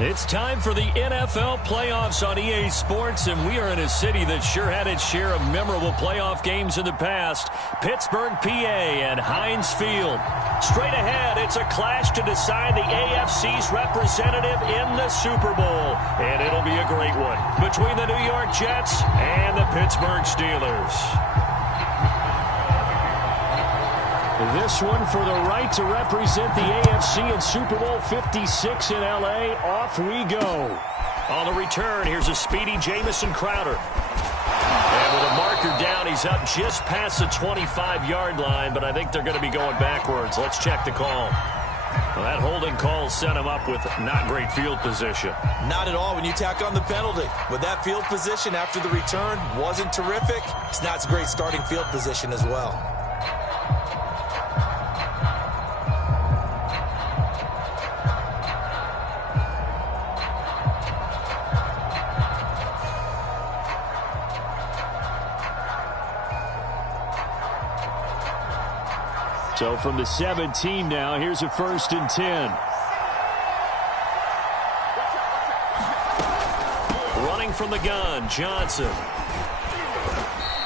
It's time for the NFL playoffs on EA Sports, and we are in a city that sure had its share of memorable playoff games in the past. Pittsburgh, PA, and Heinz Field. Straight ahead, it's a clash to decide the AFC's representative in the Super Bowl, and it'll be a great one between the New York Jets and the Pittsburgh Steelers. This one for the right to represent the AFC in Super Bowl 56 in L.A. Off we go. On the return, here's a speedy Jamison Crowder. And with a marker down, he's up just past the 25-yard line, but I think they're going to be going backwards. Let's check the call. Well, that holding call set him up with not great field position. Not at all when you tack on the penalty. With that field position after the return wasn't terrific, it's not a great starting field position as well. So from the 17 now, here's a 1st and 10. Running from the gun, Johnson.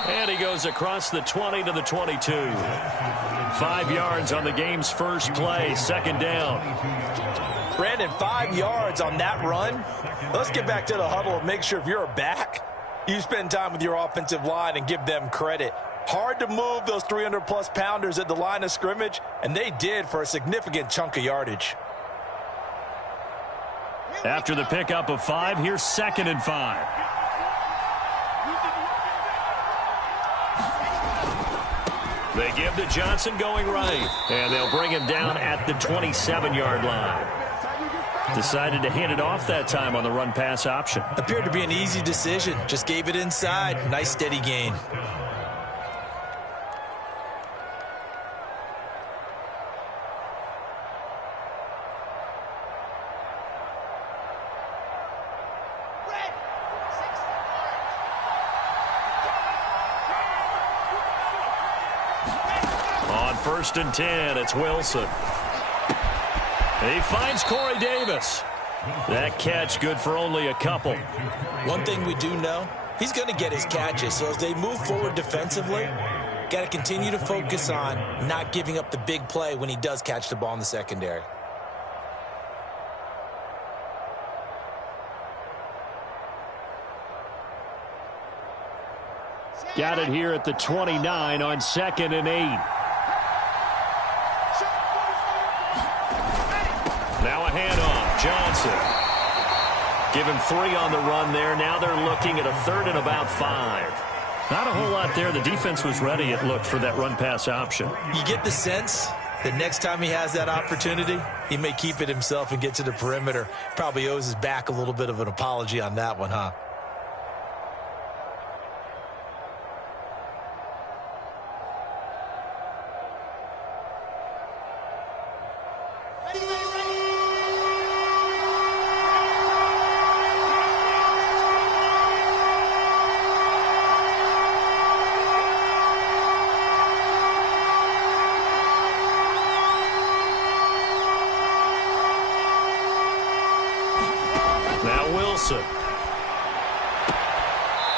And he goes across the 20 to the 22. 5 yards on the game's first play, 2nd down. Brandon, 5 yards on that run. Let's get back to the huddle and make sure if you're a back, you spend time with your offensive line and give them credit. Hard to move those 300-plus pounders at the line of scrimmage, and they did for a significant chunk of yardage. After the pickup of 5, here's 2nd and 5. They give to Johnson going right, and they'll bring him down at the 27-yard line. Decided to hand it off that time on the run-pass option. Appeared to be an easy decision. Just gave it inside. Nice steady gain. On 1st and 10, it's Wilson. He finds Corey Davis. That catch good for only a couple. One thing we do know, he's going to get his catches. So as they move forward defensively, got to continue to focus on not giving up the big play when he does catch the ball in the secondary. Got it here at the 29 on 2nd and 8. Now a handoff. Johnson. Give him 3 on the run there. Now they're looking at a 3rd and about 5. Not a whole lot there. The defense was ready, it looked, for that run-pass option. You get the sense that next time he has that opportunity, he may keep it himself and get to the perimeter. Probably owes his back a little bit of an apology on that one, huh?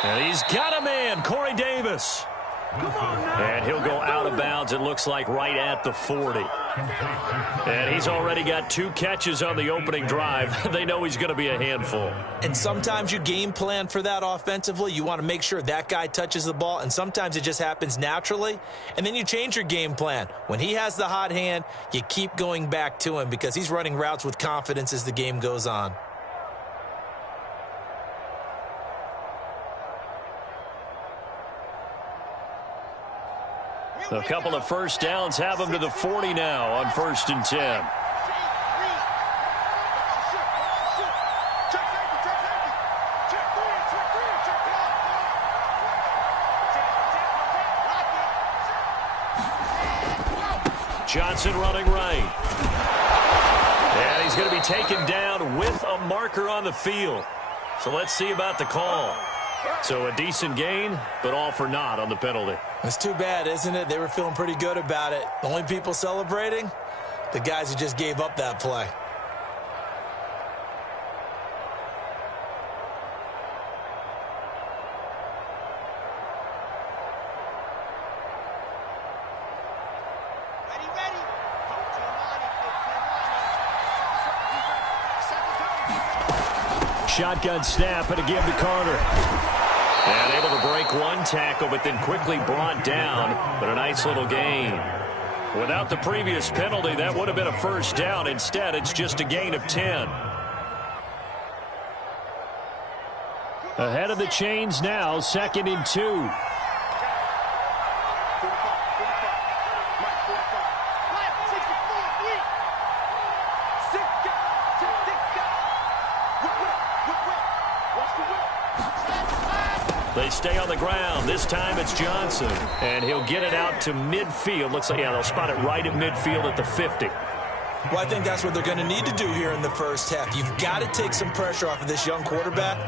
And he's got a man, Corey Davis. And he'll go out of bounds, it looks like, right at the 40. And he's already got 2 catches on the opening drive. They know he's going to be a handful. And sometimes you game plan for that offensively. You want to make sure that guy touches the ball, and sometimes it just happens naturally. And then you change your game plan. When he has the hot hand, you keep going back to him because he's running routes with confidence as the game goes on. A couple of first downs have him to the 40 now on 1st and 10. Johnson running right. And he's going to be taken down with a marker on the field. So let's see about the call. So a decent gain, but all for naught on the penalty. It's too bad, isn't it? They were feeling pretty good about it. The only people celebrating, the guys who just gave up that play. Shotgun snap and a give to Carter. And able to break one tackle, but then quickly brought down. But a nice little gain. Without the previous penalty, that would have been a first down. Instead, it's just a gain of 10. Ahead of the chains now, 2nd and 2. They stay on the ground. This time it's Johnson. And he'll get it out to midfield. Looks like, yeah, they'll spot it right at midfield at the 50. Well, I think that's what they're going to need to do here in the first half. You've got to take some pressure off of this young quarterback,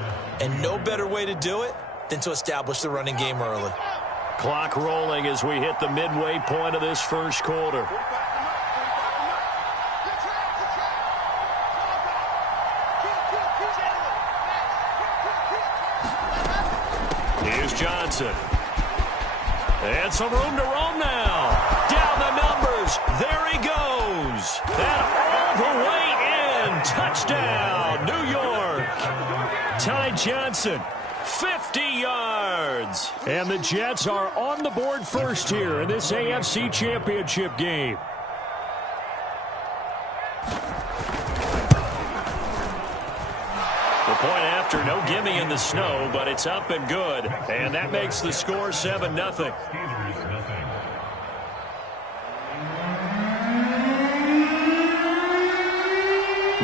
and no better way to do it than to establish the running game early. Clock rolling as we hit the midway point of this first quarter. Here's Johnson. And some room to roam now. Down the numbers. There he goes. And all the way in. Touchdown, New York. Ty Johnson, 50 yards. And the Jets are on the board first here in this AFC Championship game. Point after, no gimme in the snow, but it's up and good. And that makes the score 7-0.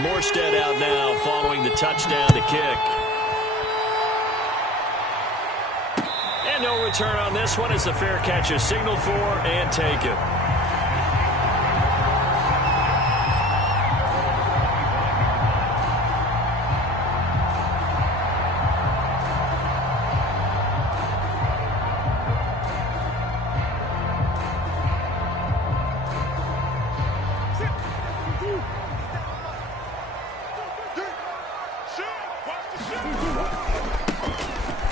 Morstead out now following the touchdown to kick. And no return on this one as the fair catch is signaled for and taken.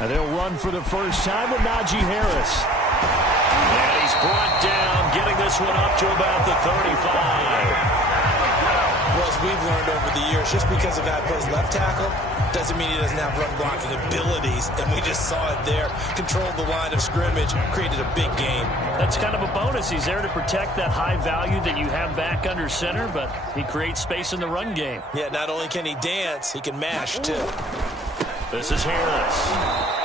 And they'll run for the first time with Najee Harris. And he's brought down, getting this one up to about the 35. Well, as we've learned over the years, just because a guy plays left tackle doesn't mean he doesn't have run blocking abilities. And we just saw it there. Controlled the line of scrimmage, created a big gain. That's kind of a bonus. He's there to protect that high value that you have back under center, but he creates space in the run game. Yeah, not only can he dance, he can mash, too. This is Harris.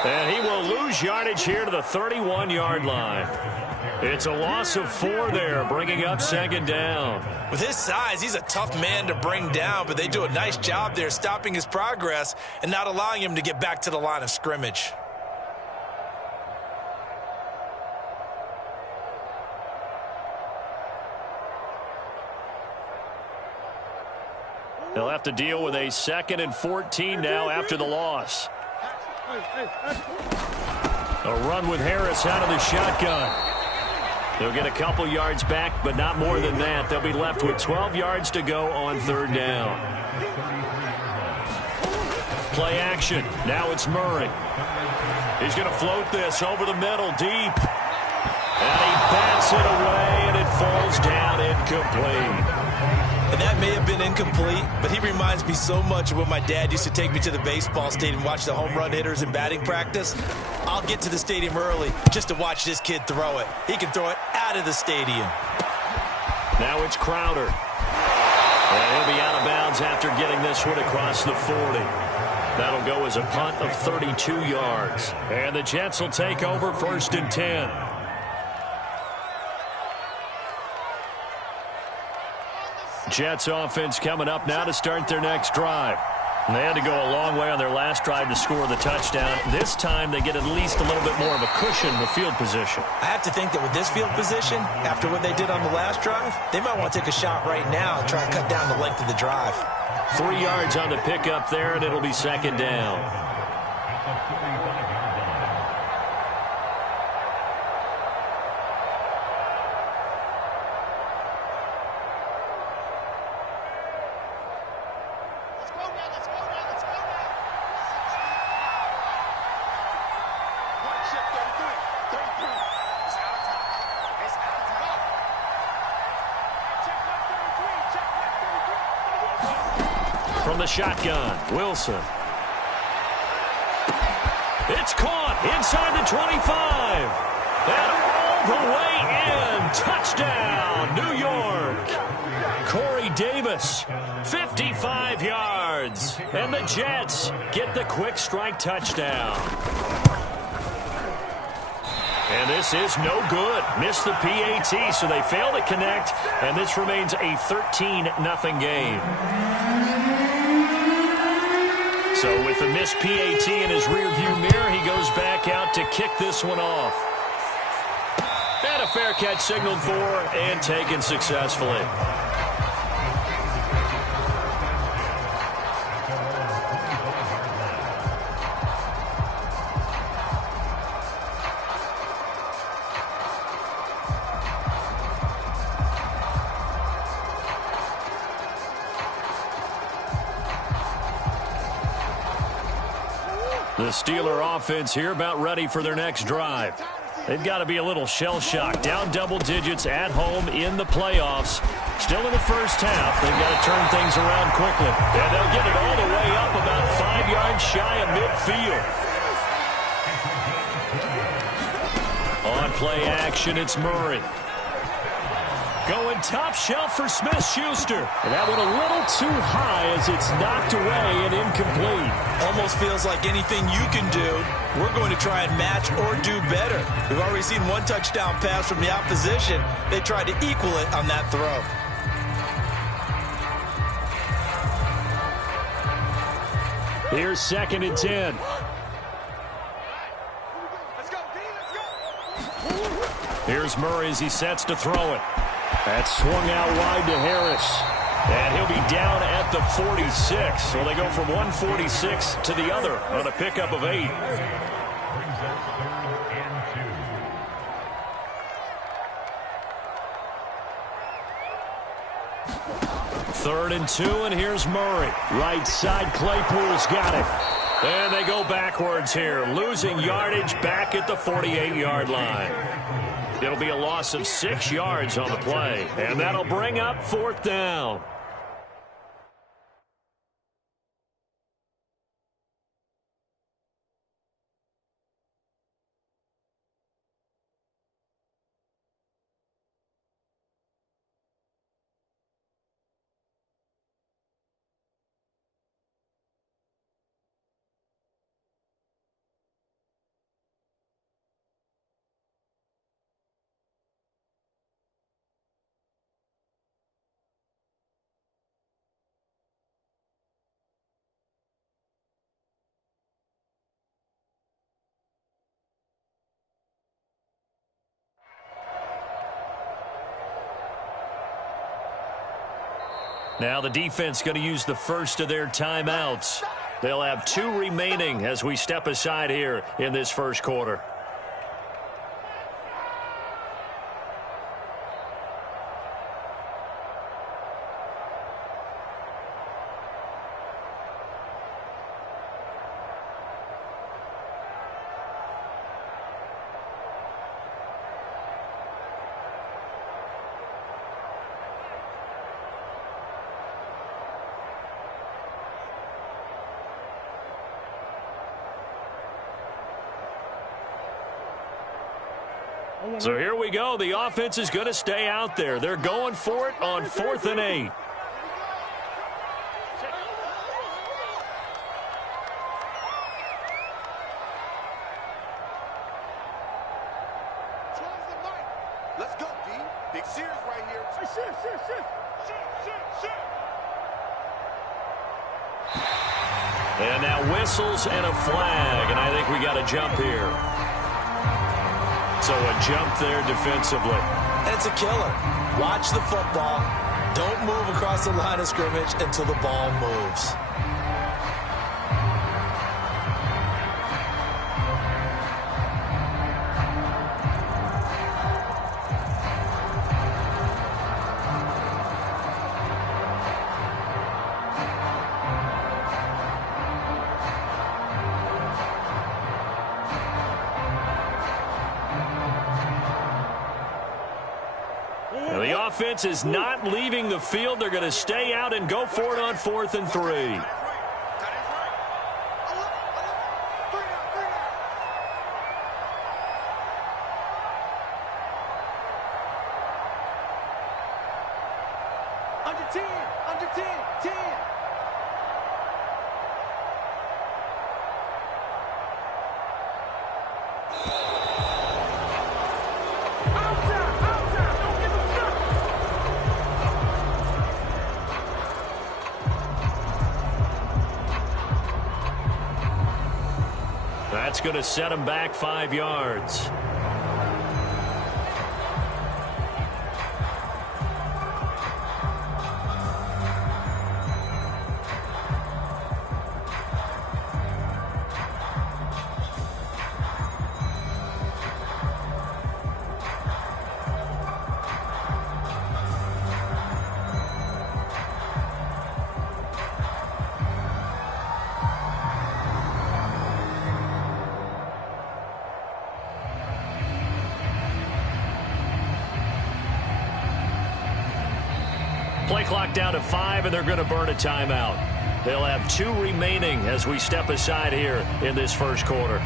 And he will lose yardage here to the 31-yard line. It's a loss of 4 there, bringing up 2nd down. With his size, he's a tough man to bring down, but they do a nice job there stopping his progress and not allowing him to get back to the line of scrimmage. They'll have to deal with a 2nd and 14 now after the loss. A run with Harris out of the shotgun. They'll get a couple yards back, but not more than that. They'll be left with 12 yards to go on 3rd down. Play action. Now it's Murray. He's going to float this over the middle, deep. And he bats it away, and it falls down incomplete. And that may have been incomplete, but he reminds me so much of when my dad used to take me to the baseball stadium and watch the home run hitters in batting practice. I'll get to the stadium early just to watch this kid throw it. He can throw it out of the stadium. Now it's Crowder. And he'll be out of bounds after getting this one across the 40. That'll go as a punt of 32 yards. And the Jets will take over 1st and 10. Jets offense coming up now to start their next drive. And they had to go a long way on their last drive to score the touchdown. This time they get at least a little bit more of a cushion with field position. I have to think that with this field position, after what they did on the last drive, they might want to take a shot right now and try and cut down the length of the drive. 3 yards on the pickup there, and it'll be 2nd down. From the shotgun, Wilson. It's caught inside the 25. And all the way in. Touchdown, New York. Corey Davis, 55 yards. And the Jets get the quick strike touchdown. And this is no good. Missed the PAT, so they fail to connect. And this remains a 13-0 game. So with the missed PAT in his rearview mirror, he goes back out to kick this one off. And a fair catch signaled for and taken successfully. The Steeler offense here about ready for their next drive. They've got to be a little shell-shocked. Down double digits at home in the playoffs. Still in the first half. They've got to turn things around quickly. And they'll get it all the way up about 5 yards shy of midfield. On play action, it's Murray. Going top shelf for Smith-Schuster. And that went a little too high as it's knocked away and incomplete. Almost feels like anything you can do, we're going to try and match or do better. We've already seen one touchdown pass from the opposition. They tried to equal it on that throw. Here's 2nd and 10. Here's Murray as he sets to throw it. That's swung out wide to Harris. And he'll be down at the 46. So they go from 146 to the other on a pickup of 8. Third and 2, and here's Murray. Right side, Claypool's got it. And they go backwards here, losing yardage back at the 48-yard line. It'll be a loss of 6 yards on the play, and that'll bring up 4th down. Now the defense going to use the first of their timeouts. They'll have 2 remaining as we step aside here in this first quarter. So here we go. The offense is going to stay out there. They're going for it on 4th and 8. Let's go, D. Big Sears right here. And now whistles and a flag, and I think we got a jump here. So a jump there defensively. And it's a killer. Watch the football. Don't move across the line of scrimmage until the ball moves. The offense is not leaving the field. They're going to stay out and go for it on 4th and 3. Under 10, under 10, 10. That's going to set him back 5 yards. Play clock down to 5, and they're going to burn a timeout. They'll have 2 remaining as we step aside here in this first quarter.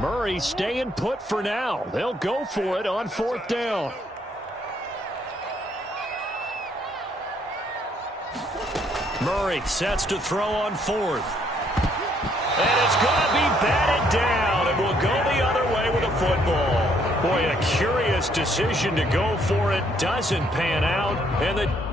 Murray staying put for now. They'll go for it on 4th down. Murray sets to throw on 4th. And it's going to be batted down, and will go the other way with a football. Boy, a curious decision to go for it. Doesn't pan out, and the